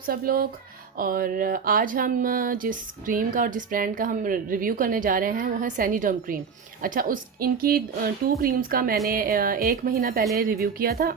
आप सब लोग। और आज हम जिस क्रीम का और जिस ब्रांड का हम रिव्यू करने जा रहे हैं वो है सैनिडर्म क्रीम। अच्छा, उस इनकी 2 क्रीम्स का मैंने 1 महीना पहले रिव्यू किया था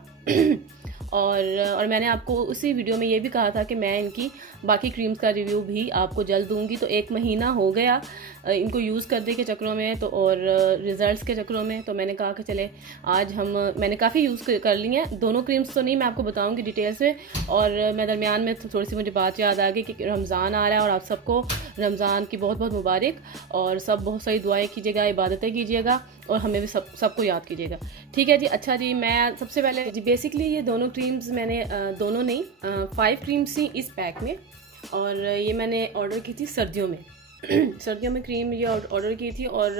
और मैंने आपको उसी वीडियो में ये भी कहा था कि मैं इनकी बाकी क्रीम्स का रिव्यू भी आपको जल्द दूंगी। तो 1 महीना हो गया इनको यूज़ करने के चक्रों में तो और रिज़ल्ट्स के चक्रों में, तो मैंने कहा कि चले आज मैंने काफ़ी यूज़ कर ली हैं। दोनों क्रीम्स तो नहीं, मैं आपको बताऊंगी डिटेल से। और मैं दरमियान में थोड़ी सी मुझे बात याद आ गई कि रमज़ान आ रहा है और आप सबको रमज़ान की बहुत बहुत मुबारक, और सब बहुत सारी दुआएं कीजिएगा, इबादतें कीजिएगा और हमें भी सबको याद कीजिएगा। ठीक है जी। अच्छा जी, मैं सबसे पहले जी बेसिकली ये दोनों क्रीम्स मैंने दोनों नहीं 5 क्रीम्स थी इस पैक में, और ये मैंने ऑर्डर की थी सर्दियों में सर्दियों में क्रीम ये ऑर्डर की थी और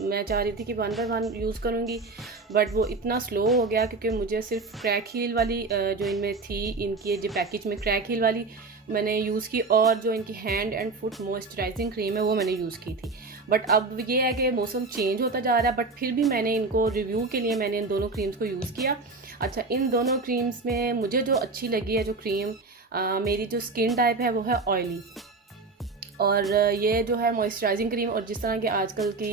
मैं चाह रही थी कि 1 बाय 1 यूज़ करूँगी, बट वो इतना स्लो हो गया क्योंकि मुझे सिर्फ क्रैक हील वाली जो इनमें थी, इनकी जो पैकेज में क्रैक हील वाली मैंने यूज़ की, और जो इनकी hand and foot moisturising cream है वो मैंने यूज़ की थी। बट अब ये है कि मौसम चेंज होता जा रहा है, बट फिर भी मैंने इनको रिव्यू के लिए मैंने इन दोनों क्रीम्स को यूज़ किया। अच्छा, इन दोनों क्रीम्स में मुझे जो अच्छी लगी है जो क्रीम, मेरी जो स्किन टाइप है वो है ऑयली, और ये जो है मॉइस्चराइजिंग क्रीम, और जिस तरह की आजकल की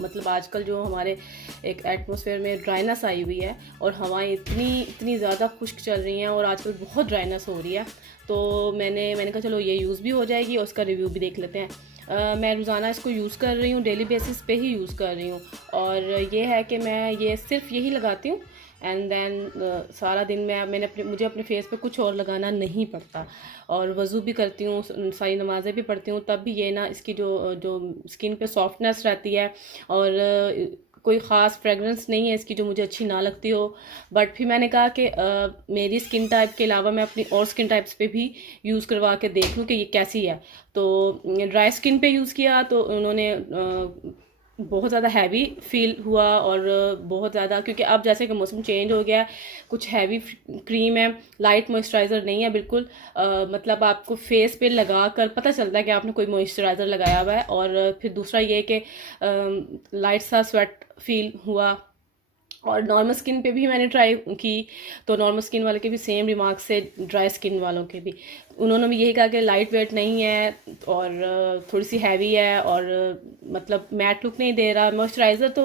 मतलब आजकल जो हमारे एक एटमॉस्फेयर में ड्राइनेस आई हुई है और हवाएं इतनी ज़्यादा खुश्क चल रही हैं और आजकल बहुत ड्राइनेस हो रही है, तो मैंने कहा चलो ये यूज़ भी हो जाएगी और उसका रिव्यू भी देख लेते हैं। मैं रोज़ाना इसको यूज़ कर रही हूँ, डेली बेसिस पे ही यूज़ कर रही हूँ, और ये है कि मैं ये सिर्फ यही लगाती हूँ एंड देन सारा दिन मुझे अपने फेस पे कुछ और लगाना नहीं पड़ता, और वज़ू भी करती हूँ, सारी नमाज़ें भी पढ़ती हूँ, तब भी ये ना इसकी जो स्किन पे सॉफ्टनेस रहती है, और कोई ख़ास फ्रेगरेंस नहीं है इसकी जो मुझे अच्छी ना लगती हो। बट फिर मैंने कहा कि मेरी स्किन टाइप के अलावा मैं अपनी और स्किन टाइप्स पे भी यूज़ करवा के देख लूँ कि ये कैसी है। तो ड्राई स्किन पे यूज़ किया तो उन्होंने बहुत ज़्यादा हैवी फील हुआ, और बहुत ज़्यादा, क्योंकि अब जैसे कि मौसम चेंज हो गया है, कुछ हैवी क्रीम है, लाइट मॉइस्चराइज़र नहीं है बिल्कुल। मतलब आपको फेस पे लगा कर पता चलता है कि आपने कोई मॉइस्चराइज़र लगाया हुआ है। और फिर दूसरा ये कि लाइट सा स्वेट फील हुआ। और नॉर्मल स्किन पे भी मैंने ट्राई की, तो नॉर्मल स्किन वाले के भी सेम रिमार्क्स से ड्राई स्किन वालों के भी, उन्होंने भी यही कहा कि लाइट वेट नहीं है और थोड़ी सी हैवी है और मतलब मैट लुक नहीं दे रहा। मॉइस्चराइज़र तो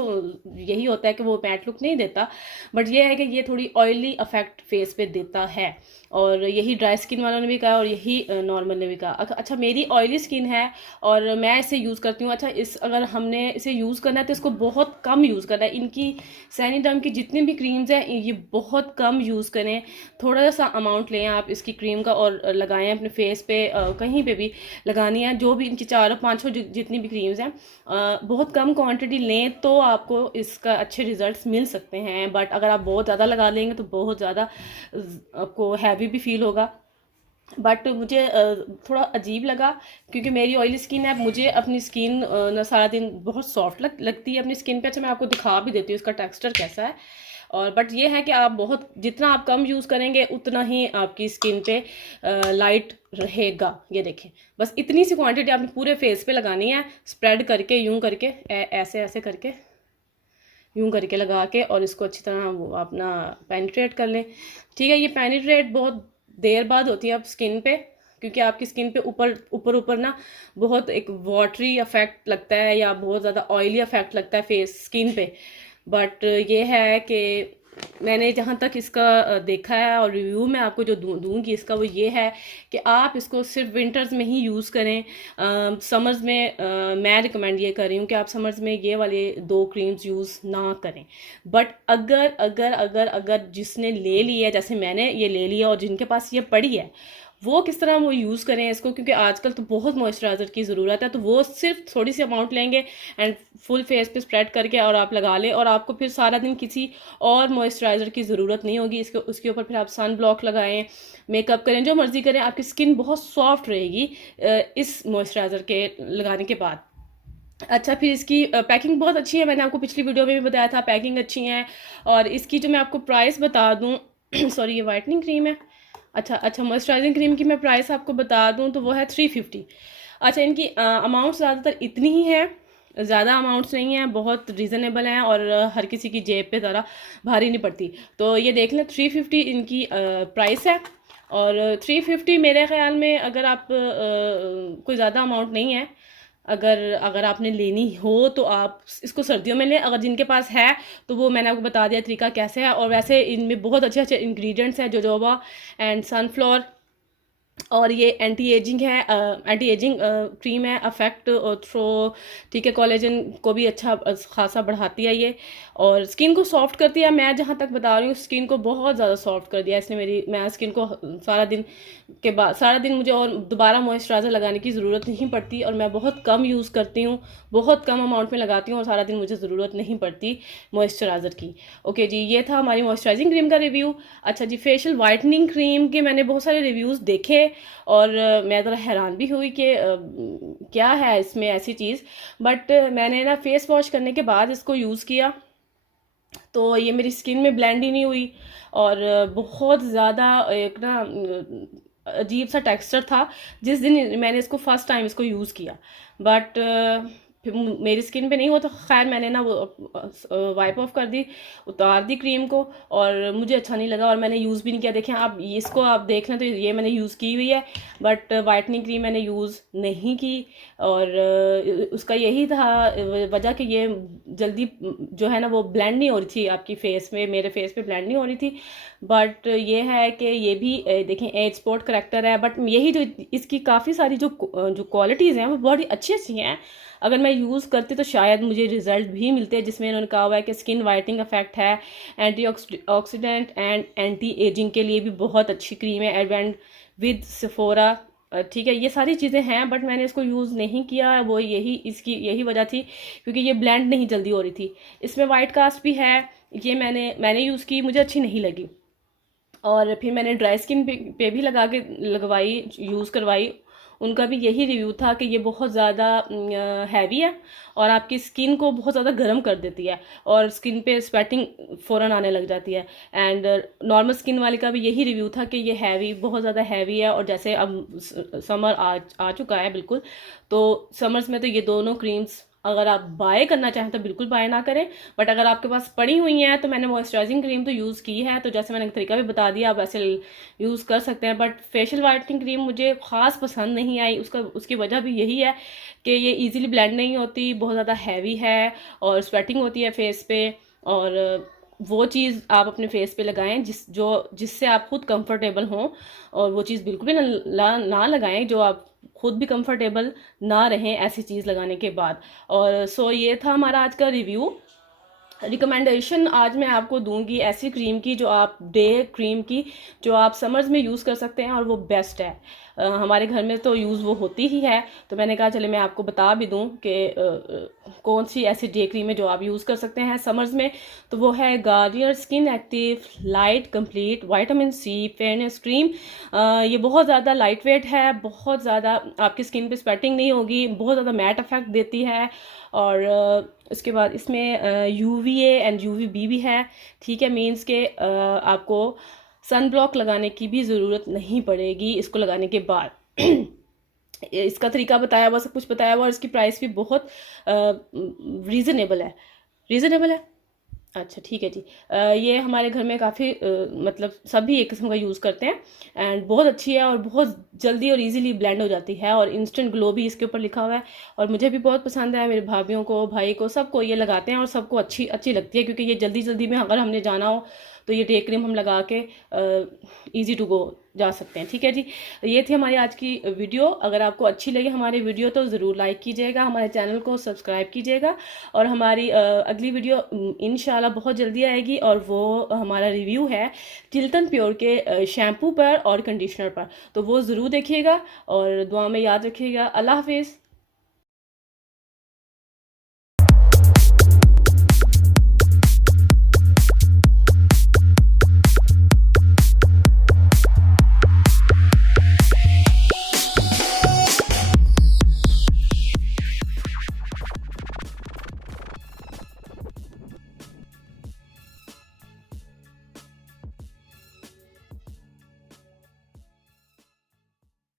यही होता है कि वो मैट लुक नहीं देता, बट ये है कि ये थोड़ी ऑयली अफेक्ट फेस पे देता है, और यही ड्राई स्किन वालों ने भी कहा और यही नॉर्मल ने भी कहा। अच्छा, मेरी ऑयली स्किन है और मैं इसे यूज़ करती हूँ। अच्छा, अगर हमने इसे यूज़ करना है तो इसको बहुत कम यूज़ करना है। इनकी सैनिडर्म की जितनी भी क्रीम्स हैं ये बहुत कम यूज़ करें, थोड़ा सा अमाउंट लें आप इसकी क्रीम का और लगाएं अपने फेस पे, कहीं पे भी लगानी है। जो भी इनकी 4-5 जितनी भी क्रीम्स हैं बहुत कम क्वांटिटी लें तो आपको इसका अच्छे रिजल्ट्स मिल सकते हैं। बट अगर आप बहुत ज़्यादा लगा लेंगे तो बहुत ज़्यादा आपको हैवी भी फील होगा। बट मुझे थोड़ा अजीब लगा क्योंकि मेरी ऑयली स्किन है, मुझे अपनी स्किन ना सारा दिन बहुत सॉफ्ट लगती है अपनी स्किन पे। अच्छा, मैं आपको दिखा भी देती हूँ इसका टेक्सचर कैसा है। और बट ये है कि आप जितना आप कम यूज़ करेंगे उतना ही आपकी स्किन पे लाइट रहेगा। ये देखें, बस इतनी सी क्वांटिटी आपने पूरे फेस पे लगानी है, स्प्रेड करके यूं करके ऐसे ऐसे करके यूं करके लगा के, और इसको अच्छी तरह वो अपना पेनिट्रेट कर लें। ठीक है, ये पेनिट्रेट बहुत देर बाद होती है आप स्किन पे, क्योंकि आपकी स्किन पे ऊपर ना बहुत एक वाटरी इफेक्ट लगता है या बहुत ज़्यादा ऑयली इफेक्ट लगता है फेस स्किन पे। बट ये है कि मैंने जहाँ तक इसका देखा है और रिव्यू में आपको जो दूंगी इसका, वो ये है कि आप इसको सिर्फ विंटर्स में ही यूज़ करें। समर्स में मैं रिकमेंड ये कर रही हूँ कि आप समर्स में ये वाले 2 क्रीम्स यूज़ ना करें। बट अगर अगर अगर अगर जिसने ले लिया है, जैसे मैंने ये ले लिया और जिनके पास ये पड़ी है, वो किस तरह वो यूज़ करें इसको, क्योंकि आजकल तो बहुत मॉइस्चराइज़र की ज़रूरत है, तो वो सिर्फ थोड़ी सी अमाउंट लेंगे एंड फुल फेस पे स्प्रेड करके और आप लगा लें, और आपको फिर सारा दिन किसी और मॉइस्चराइज़र की ज़रूरत नहीं होगी। उसके ऊपर फिर आप सन ब्लॉक लगाएं, मेकअप करें, जो मर्ज़ी करें, आपकी स्किन बहुत सॉफ्ट रहेगी इस मॉइस्चराइज़र के लगाने के बाद। अच्छा, फिर इसकी पैकिंग बहुत अच्छी है, मैंने आपको पिछली वीडियो में भी बताया था पैकिंग अच्छी है। और इसकी जो मैं आपको प्राइस बता दूँ सॉरी, ये वाइटनिंग क्रीम है। अच्छा, मॉइस्चराइजिंग क्रीम की मैं प्राइस आपको बता दूं तो वो है 350। अच्छा, इनकी अमाउंट ज़्यादातर इतनी ही है, ज़्यादा अमाउंट्स नहीं है, बहुत रीज़नेबल हैं और हर किसी की जेब पे ज़रा भारी नहीं पड़ती। तो ये देख लें, 350 इनकी प्राइस है। और 350 मेरे ख्याल में, अगर आप कोई ज़्यादा अमाउंट नहीं है, अगर अगर आपने लेनी हो तो आप इसको सर्दियों में लें। अगर जिनके पास है तो वो मैंने आपको बता दिया तरीका कैसे है। और वैसे इनमें बहुत अच्छे अच्छे इंग्रेडिएंट्स हैं, जोजोबा एंड सनफ्लावर, और ये एंटी एजिंग है, एंटी एजिंग क्रीम है, अफेक्ट थ्रो, ठीक है, कोलेजन को भी अच्छा खासा बढ़ाती है ये, और स्किन को सॉफ्ट करती है। मैं जहाँ तक बता रही हूँ, स्किन को बहुत ज़्यादा सॉफ्ट कर दिया इसने मेरी। मैं स्किन को सारा दिन के बाद, सारा दिन मुझे और दोबारा मॉइस्चराइज़र लगाने की ज़रूरत नहीं पड़ती, और मैं बहुत कम यूज़ करती हूँ, बहुत कम अमाउंट में लगाती हूँ, और सारा दिन मुझे ज़रूरत नहीं पड़ती मॉइस्चराइज़र की। ओके जी, ये था हमारी मॉइस्चराइजिंग क्रीम का रिव्यू। अच्छा जी, फेशियल वाइटनिंग क्रीम के मैंने बहुत सारे रिव्यूज़ देखे, और मैं ज़रा हैरान भी हुई कि क्या है इसमें ऐसी चीज़। बट मैंने ना फेस वॉश करने के बाद इसको यूज़ किया तो ये मेरी स्किन में ब्लेंड ही नहीं हुई, और बहुत ज़्यादा एक ना अजीब सा टेक्सचर था जिस दिन मैंने इसको फर्स्ट टाइम इसको यूज़ किया। बट फिर मेरी स्किन पे नहीं हुआ, तो खैर मैंने ना वो वाइप ऑफ कर दी, उतार दी क्रीम को, और मुझे अच्छा नहीं लगा, और मैंने यूज़ भी नहीं किया। देखें आप, इसको आप देख लें तो ये मैंने यूज़ की हुई है, बट वाइटनिंग क्रीम मैंने यूज़ नहीं की। और उसका यही था वजह कि ये जल्दी जो है ना वो ब्लेंड नहीं हो रही थी आपकी फेस में, मेरे फेस पे ब्लेंड नहीं हो रही थी। बट ये है कि ये भी देखें एज स्पॉट करेक्टर है, बट यही जो इसकी काफ़ी सारी जो क्वालिटीज़ हैं वो बहुत ही अच्छी अच्छी हैं। अगर मैं यूज़ करती तो शायद मुझे रिजल्ट भी मिलते, जिसमें उन्होंने कहा हुआ है कि स्किन वाइटनिंग इफेक्ट है, anti oxidant and anti ageing के लिए भी बहुत अच्छी क्रीम है, एडवेंट विद सेफोरा, ठीक है, ये सारी चीज़ें हैं। बट मैंने इसको यूज़ नहीं किया, वो इसकी यही वजह थी, क्योंकि ये ब्लेंड नहीं जल्दी हो रही थी। इसमें वाइट कास्ट भी है, ये मैंने यूज़ की, मुझे अच्छी नहीं लगी। और फिर मैंने ड्राई स्किन पे भी लगवाई, यूज़ करवाई, उनका भी यही रिव्यू था कि ये बहुत ज़्यादा हैवी है, और आपकी स्किन को बहुत ज़्यादा गर्म कर देती है, और स्किन पे स्वेटिंग फ़ौरन आने लग जाती है। एंड नॉर्मल स्किन वाले का भी यही रिव्यू था कि ये हैवी, बहुत ज़्यादा हैवी है। और जैसे अब समर आ चुका है बिल्कुल, तो समर्स में तो ये दोनों क्रीम्स अगर आप बाय करना चाहें तो बिल्कुल बाय ना करें। बट अगर आपके पास पड़ी हुई हैं तो मैंने मॉइस्चराइजिंग क्रीम तो यूज़ की है, तो जैसे मैंने तरीका भी बता दिया, आप वैसे यूज़ कर सकते हैं। बट फेशियल वाइटनिंग क्रीम मुझे ख़ास पसंद नहीं आई, उसकी वजह भी यही है कि ये ईजिली ब्लेंड नहीं होती, बहुत ज़्यादा हैवी है, और स्वेटिंग होती है फेस पे। और वो चीज़ आप अपने फेस पे लगाएं जिससे आप खुद कंफर्टेबल हों, और वो चीज़ बिल्कुल भी ना लगाएं जो आप खुद भी कंफर्टेबल ना रहें ऐसी चीज़ लगाने के बाद। और सो ये था हमारा आज का रिव्यू। रिकमेंडेशन आज मैं आपको दूंगी ऐसी क्रीम की, जो आप डे क्रीम की, जो आप समर्स में यूज़ कर सकते हैं, और वो बेस्ट है। हमारे घर में तो यूज़ वो होती ही है, तो मैंने कहा चले मैं आपको बता भी दूं कि कौन सी ऐसी डे क्रीम है जो आप यूज़ कर सकते हैं समर्स में। तो वो है Garnier skin active light complete vitamin C fairness cream. ये बहुत ज़्यादा लाइट वेट है, बहुत ज़्यादा आपकी स्किन पे स्वेटिंग नहीं होगी, बहुत ज़्यादा मैट इफेक्ट देती है। और उसके बाद इसमें UVA एंड UVB भी है, ठीक है, मीन्स के आपको सन ब्लॉक लगाने की भी ज़रूरत नहीं पड़ेगी इसको लगाने के बाद। इसका तरीका बताया हुआ, सब कुछ बताया हुआ, और इसकी प्राइस भी बहुत रीज़नेबल है। अच्छा ठीक है जी। ये हमारे घर में काफ़ी मतलब सभी एक किस्म का यूज़ करते हैं, एंड बहुत अच्छी है, और बहुत जल्दी और इजीली ब्लेंड हो जाती है, और इंस्टेंट ग्लो भी इसके ऊपर लिखा हुआ है। और मुझे भी बहुत पसंद है, मेरे भाभीियों को, भाई को, सबको ये लगाते हैं, और सबको अच्छी लगती है, क्योंकि ये जल्दी जल्दी में अगर हमने जाना हो तो ये डे क्रीम हम लगा के ईजी टू गो जा सकते हैं। ठीक है जी, ये थी हमारी आज की वीडियो। अगर आपको अच्छी लगी हमारी वीडियो तो ज़रूर लाइक कीजिएगा, हमारे चैनल को सब्सक्राइब कीजिएगा, और हमारी अगली वीडियो इंशाल्लाह बहुत जल्दी आएगी, और वो हमारा रिव्यू है टिल्टन प्योर के शैम्पू पर और कंडीशनर पर, तो वो ज़रूर देखिएगा, और दुआ में याद रखिएगा। अल्लाह हाफिज़।